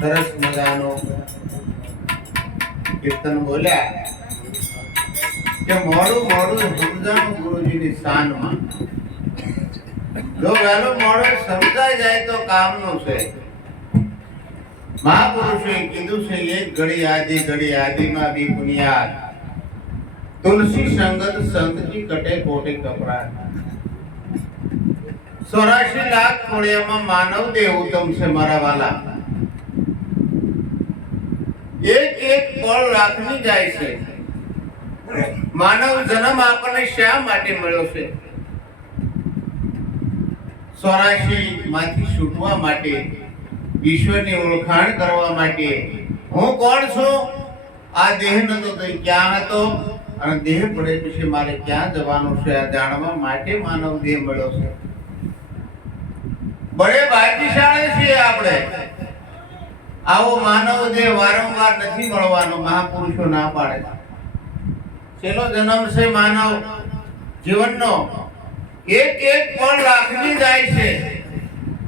સરસ મજાનો કીર્તન બોલ્યા કે મોડું મોડું સમજાણું ગુરુજીની શાનમાં. જો વહેલું મોડું સમજાઈ જાય તો કામનું છે. મહાપુરુષોએ કીધું છે એક ઘડી આદિમાં બી બુનિયાદ, તુલસી સંગત સંતજી કટે કોટે કપરાત. 84 લાખ ખોડિયામાં માનવ દેહ ઉત્તમ છે મારા વાલા. એક એક પળ રાખની જાય છે. માનવ જન્મ આપણને શા માટે મળ્યો છે? 84 માંથી છૂટવા માટે, ઈશ્વરની ઓળખાણ કરવા માટે. હું કોણ છું? આ દેહ નતો તો ક્યાં હતો, અને દેહ પડે પછી મારે ક્યાં જવાનું છે આ જાણવા માટે માનવ દેહ મળ્યો છે. બડે ભાગ્યશાળી છીએ આપણે. આવો માનવ દેહ વારંવાર નથી મળવાનો, મહાપુરુષો ના પાડે. છેલ્લો જન્મ છે માનવ જીવનનો. એક એક પળ રાખની જાય છે.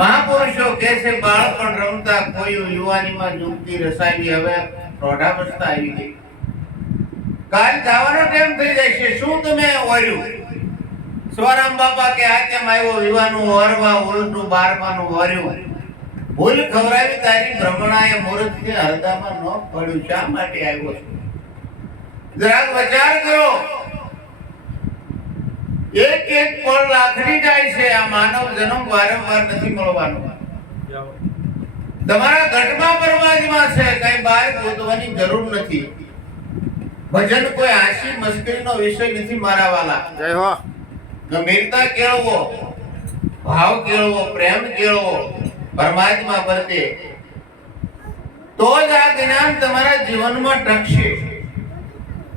મહાપુરુષો કહે છે બાળપણ રમતા કોઈ યુવાનીમાં ડૂબતી રસાવી હવે પ્રૌઢાવસ્થા આવી ગઈ. કાલ જવાનો ટાઈમ થઈ જાય છે. શું તમે ઓર્યું? સ્વરામ બાપા કે આ કેમ આવ્યો વિવાનું ઓરવા ઉલટું 12માનું ઓર્યું. ભૂલ ખવરાવી તારી બ્રહ્મણાએ મૂર્ખથી હરદામાં ન પડ્યું. શા માટે આવ્યો છે? જરાક વિચાર કરો. એક એક પળ રાખની જાય છે. આ માનવ જન્મ વારંવાર નથી મળવાનો. તમારા ઘટમાં પરમાત્મા છે, કઈ બહાર ગોતવાની જરૂર નથી. ભજન કોઈ હાસી મસ્કરીનો વિષય નથી મારા વાલા. જય હો. ગંભીરતા કેળવો, ભાવ કેળવો, પ્રેમ કેળવો પરમાત્મા પ્રત્યે, તો જ આ જ્ઞાન તમારા જીવનમાં ટકશે.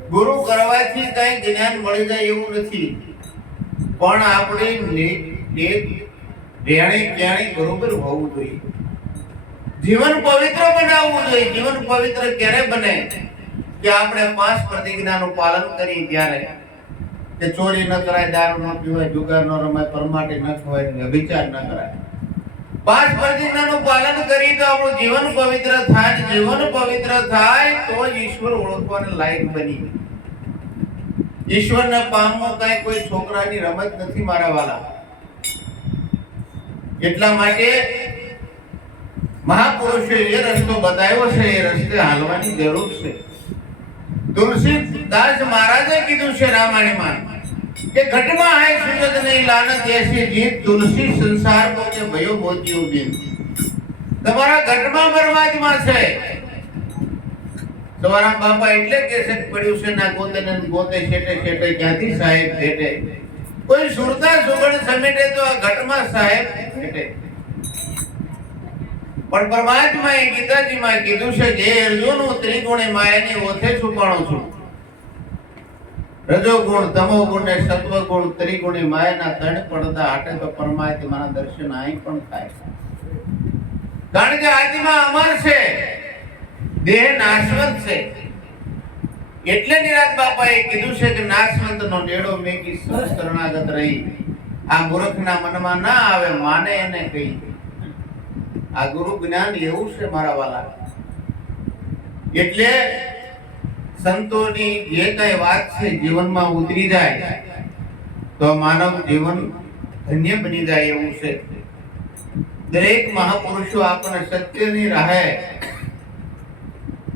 ગુરુ કરવાથી કઈ જ્ઞાન મળી જાય એવું નથી, પણ આપણે રેણી ક્યાણી બરોબર હોવું જોઈએ. જીવન પવિત્ર બનાવવું જોઈએ. જીવન પવિત્ર ક્યારે બને કે આપણે 5 પ્રતિજ્ઞાનું પાલન કરીએ ત્યારે. કે ચોરી ન કરાય, દારૂ ન પીવાય, જુગાર ન રમાય, પરમાટી ન ખવાય, વ્યભિચાર ન કરાય. 5 પ્રતિજ્ઞાનું પાલન કરી તો આપણું જીવન પવિત્ર થાય. જીવન પવિત્ર થાય તો જ ઈશ્વર ઓળખવાને લાયક બની. ઈશ્વરને પામવું કઈ કોઈ છોકરાની રમત નથી મારા વાલા. એટલા માટે મહાપુરુષોએ એ રસ્તો બતાવ્યો છે, એ રસ્તે હાલવાની જરૂર છે. તુલસીદાસ મહારાજે કીધું છે રામાયણમાં કે ઘટમાં આય સુજત નહીં લાનત એસી જીત, તુલસી સંસાર કો કે ભયો મોતીઓ બિન. તમારા ઘટમાં પરમાત્મા છે. તમારા બાપા એટલે કે છે પડ્યું છે ના ગોતે ને ગોતે છેટે છેટે ક્યાંથી સાહેબ ભેટે. કોઈ સુરતા સુગણ સમેટે તો આ ઘટમાં સાહેબ ભેટે. પણ પરમાત્માએ ગીતાજીમાં કીધું છે કે અર્જુન હું ત્રિગુણી માયાની ઓથે છુપાણો છું. રજો ગુણ, તમો ગુણ ને સત્વ ગુણ, ત્રિગુણી માયાના ત્રણ પડદા હાટે તો પરમાત્માના દર્શન અહીં પણ થાય. કારણ કે આત્મા અમર છે, દેહ નાશવંત છે. એટલે નિરાત બાપાએ કીધું છે કે નાશવંતનો નેડો મેકી શરણાગત રહી. આ મૂર્ખના મનમાં ના આવે, માને એને કહી. આ ગુરુ જ્ઞાન એવું છે મારા વાલા. એટલે સંતોની જે કઈ વાત છે જીવનમાં ઉતરી જાય તો માનવ જીવન ધન્ય બની જાય એવું છે. દરેક મહાપુરુષો આપણને સત્યની રાહે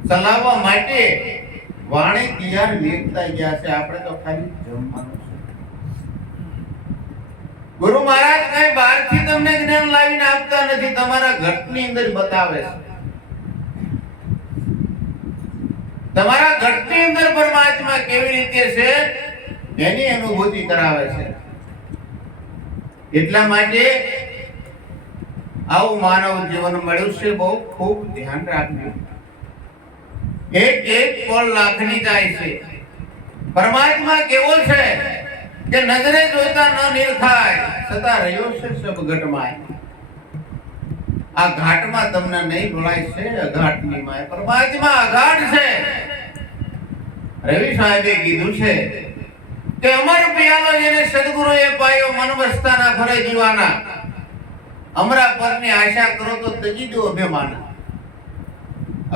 ચલાવવા માટે વાણી તૈયાર વેચતા ગયા છે. આપણે તો ખાલી જમવાનું છે. ગુરુ મહારાજ કઈ બહારથી તમને જ્ઞાન લાવીને આપતા નથી, તમારા ઘટની અંદર બતાવે છે. તમારા ઘટની અંદર પરમાત્મા કેવી રીતે છે એની અનુભૂતિ કરાવે છે. એટલા માટે આવું માનવ જીવન મળ્યું છે. બહુ ખૂબ ધ્યાન રાખજો. એક એક પળ લાખની જાય છે. પરમાત્મા કેવો છે કે નજરે જોતા ન નિરખાય, છતાં રહ્યો છે સબ ઘટમાં. આ ઘાટમાં તમને નહીં ભળાય છે અઘાટની માય. પરમાત્મા અઘાટ છે. રવિ સાહેબે કીધું છે કે અમર પિયાલો જેને સદગુરુએ પાયો, મન વસ્તાના ફરે દીવાના. અમરા પરની આશા કરો તો તજી દો અભિમાન.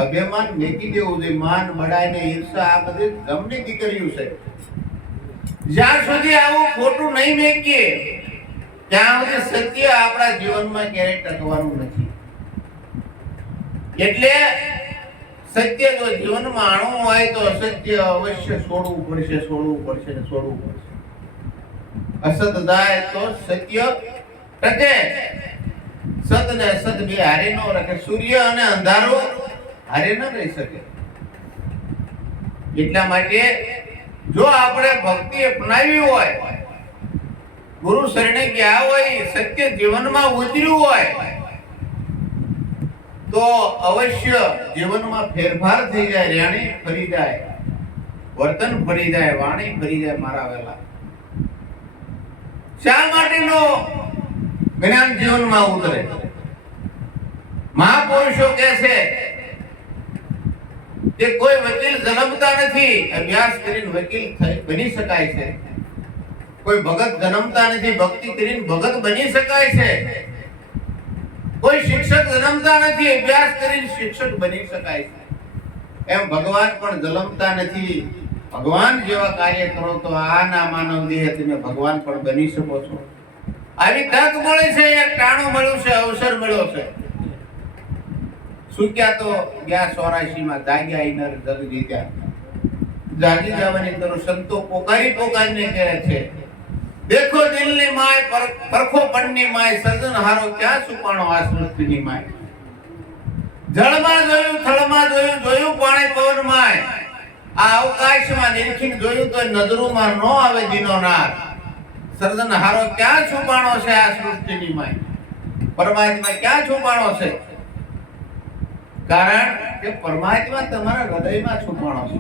અભિમાન મેકી દેવું જોઈએ. માન બડાઈ ને ઈર્ષા આ બધી ગમની દીકરીઓ છે. જ્યાં સુધી આવું ખોટું નહીં મેકીએ ત્યાં સુધી સત્ય આપણા જીવનમાં ક્યારેય ટકવાનું નથી. એટલે સત્ય જો જીવનમાં આણવું હોય તો અસત્ય અવશ્ય છોડવું પડશે. અસત જાય તો સત્ય ટકે. સત ને અસત બે હારે ન રાખે. સૂર્ય અને અંધારો હારે ન રહી શકે. એટલા માટે જો આપણે ભક્તિ અપનાવી હોય, ગુરુ શરણે ગયા હોય, સત્ય જીવનમાં ઉતર્યું હોય તો અવશ્ય જીવનમાં ફેરફાર થઈ જાય, રેણી ફરી જાય, વર્તન ફરી જાય, વાણી ફરી જાય. મારા વેલા શા માટેનો જ્ઞાન જીવનમાં ઉતરે? મહાપુરુષો કહે છે કે કોઈ વકીલ જન્મતા નથી, અભ્યાસ કરીને વકીલ બની શકાય છે. કોઈ ભગત જન્મતા નથી, ભક્તિ કરીને ભગત બની શકાય છે. કોઈ શિક્ષક જન્મતા નથી, અભ્યાસ કરીને શિક્ષક બની શકાય છે. એમ ભગવાન પણ જન્મતા નથી. ભગવાન જેવા કાર્ય કરો તો આના માનવ દેહ તમે ભગવાન પણ બની શકો છો. આવી તક મળી છે, એક ટાણું મળ્યું છે, અવસર મળ્યો છે. સુક્યા તો ગયા 84 માં, જાગ્યા ઇનર જગ જીત્યા. જાગી જવાની તરફ સંતો પોકારીને કહે છે, દેખો દિલની માય, પરખો પણની માય, સર્જનહારો ક્યાં છુપાણો આ સૃષ્ટિની માય. જળમાં જોયું, થળમાં જોયું, જોયું પાણી પવનમાં, આ અવકાશમાં નિરીક્ષણ જોયું તો નજરોમાં ન આવે દીનો નાર. સર્જનહારો ક્યાં છુપાણો છે આ સૃષ્ટિની માય. પરમાત્મા ક્યાં છુપાણો છે? કારણ કે પરમાત્મા તમારા હૃદયમાં છુપાણો છે,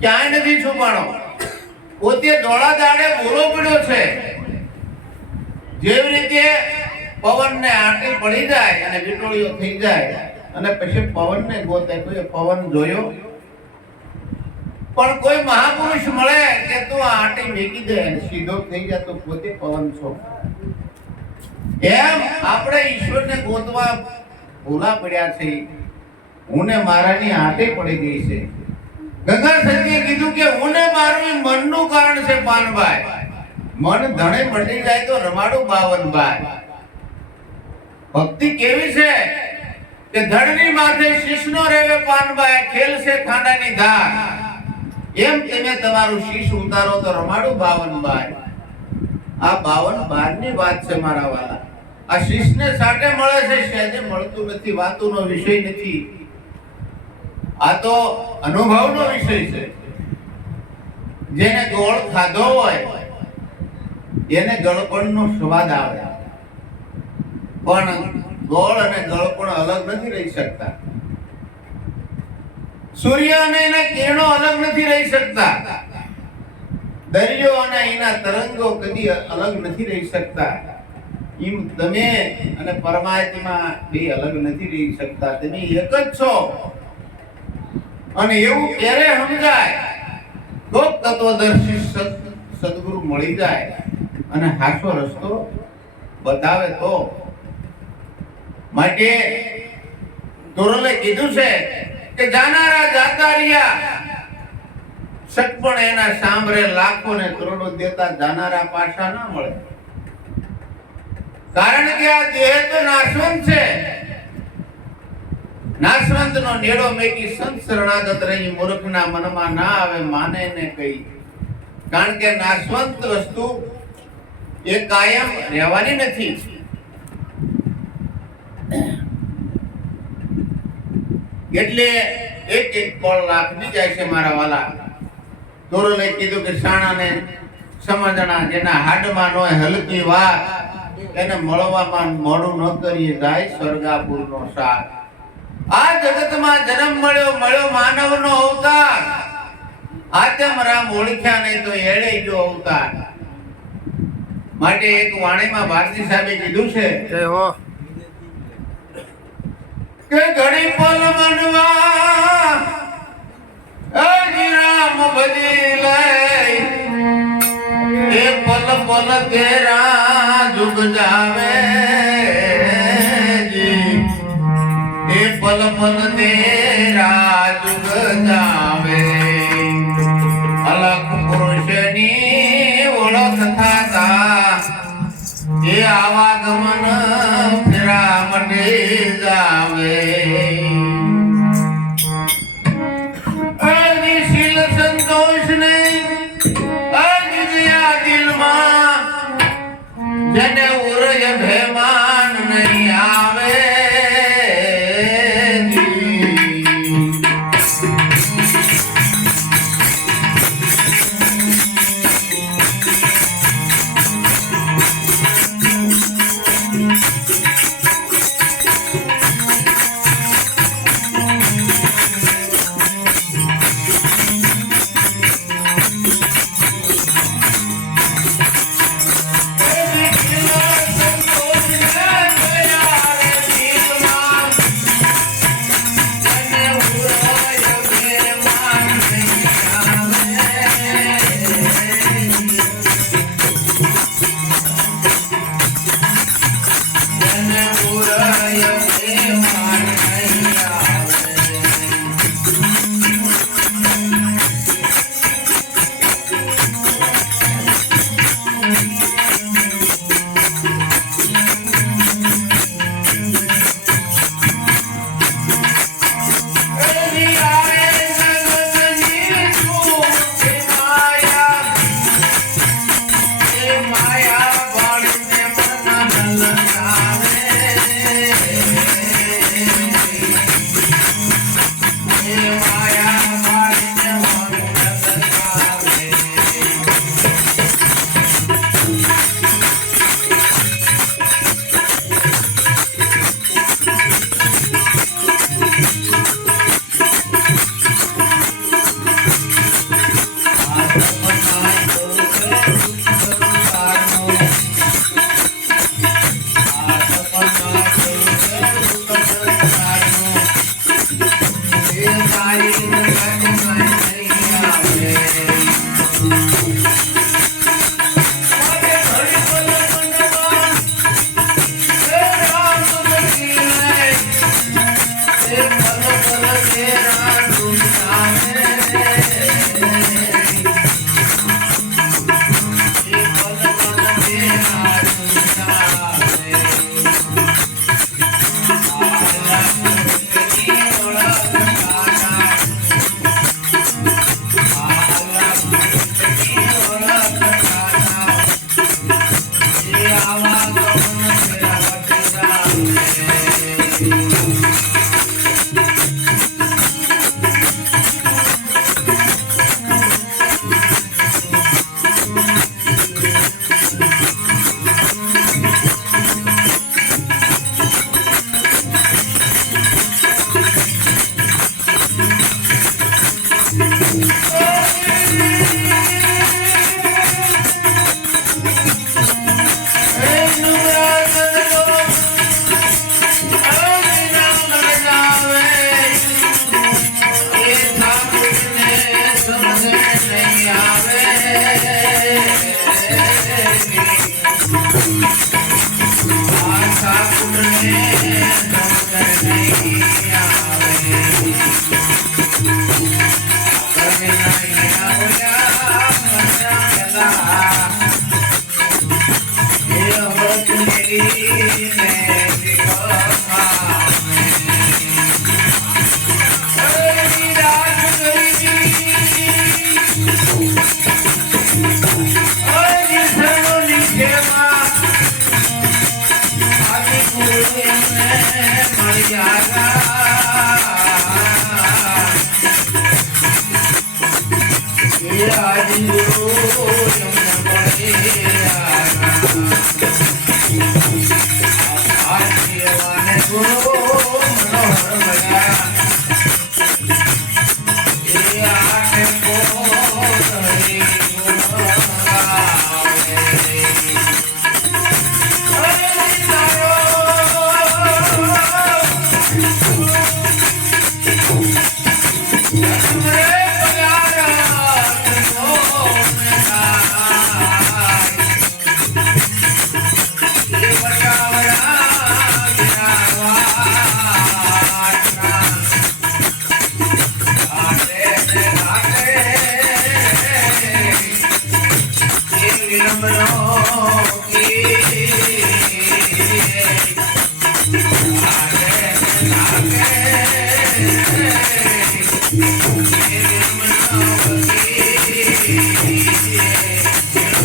ક્યાંય નથી છુપાણો. પોતે દોડા દાડે બોલો પડ્યો છે. જેવી રીતે પવનને આંટી પડી જાય અને વિટોળીઓ થઈ જાય અને પછી પવનને ગોતે. કોઈ પવન જોયો? પણ કોઈ મહાપુરુષ મળે કે તું આંટી મેકી દે અને સીધો થઈ જાય તો પોતે પવન છો. એમ આપણે ઈશ્વરને ગોતવા ભૂલા પડ્યા છે. હું ને મારાની આંટી પડી ગઈ છે. ગંગા સતીએ કીધું કે હું ને મારું મનનું કારણ છે પાનભાઈ. મન ધણે મટી જાય તો રમાડું 52 ભક્તિ કેવી છે કે ધણની માથે શીશનો રેવે પાનભાઈ, ખેલ છે ખાંડાની ધાર. એમ તમે તમારું શીશ ઉતારો તો રમાડું 52. આ 52 ની વાત છે મારા વાલા. આ શીશને સાટે મળે છે, સહેજે મળતું નથી. વાતોનો વિષય નથી, આ તો અનુભવનો વિષય છે. જેને ગોળ ખાધો હોય એને ગળપણનો સ્વાદ આવે, પણ ગોળ અને ગળપણ અલગ નથી રહી શકતા. સૂર્ય અને એના કિરણો અલગ નથી રહી શકતા. દરિયો અને એના તરંગો કદી અલગ નથી રહી શકતા. એમ તમે અને પરમાત્મા બે અલગ નથી રહી શકતા. તમે એક જ છો. અને એવું ક્યારે સમજાય તો તત્વદર્શી સદગુરુ મળી જાય અને હાચો રસ્તો બતાવે તો. માટે તોરલે કીધું છે કે જાનારા જાતા રહ્યા, સટપણ એના સાંભળે લાખો ને કરોડો દેતા જાનારા પાછા ના મળે. કારણ કે આ દેહ તો નાશવંત છે. નાશવંત નો નેડો મેકી સંત શરણાગત રહી, મૂર્ખના મનમાં ના આવે માને ને કઈ. કારણ કે નાશવંત વસ્તુ એ કાયમ રહેવાની નથી. એટલે એક પળ લાખની જાય છે મારા વાલા. તોરલે કીધું કે શાણાને સમજણા જેના હાડમાં નો હલકી વાત, એને મળવામાં મોડું ન કરીએ જાય સ્વર્ગાપુરનો સાથ. આ જગતમાં જન્મ મળ્યો માનવનો અવતાર. આત્મ રામ ઓળખ્યા નહીં તો એળે ગયો અવતાર. માટે એક વાણીમાં ભારતી સાહેબે કીધું છે કે ઘડી પલ મનવા રામ ભજી લઈ, એ પલ પલ તેરા જુગ જાવે જી, એ પલ પલ પલ તેરા જુગ જાવે અલખ પુરુષની ઓળખ થાતા એ આવાગમન ફેરા મટે જાવે અનિશીલ સંતોષ ને અનિજયા દિલમાં જેને ઉરય ભેમાન નહીં આવે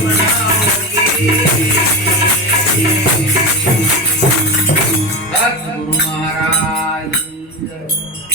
બનાવો જી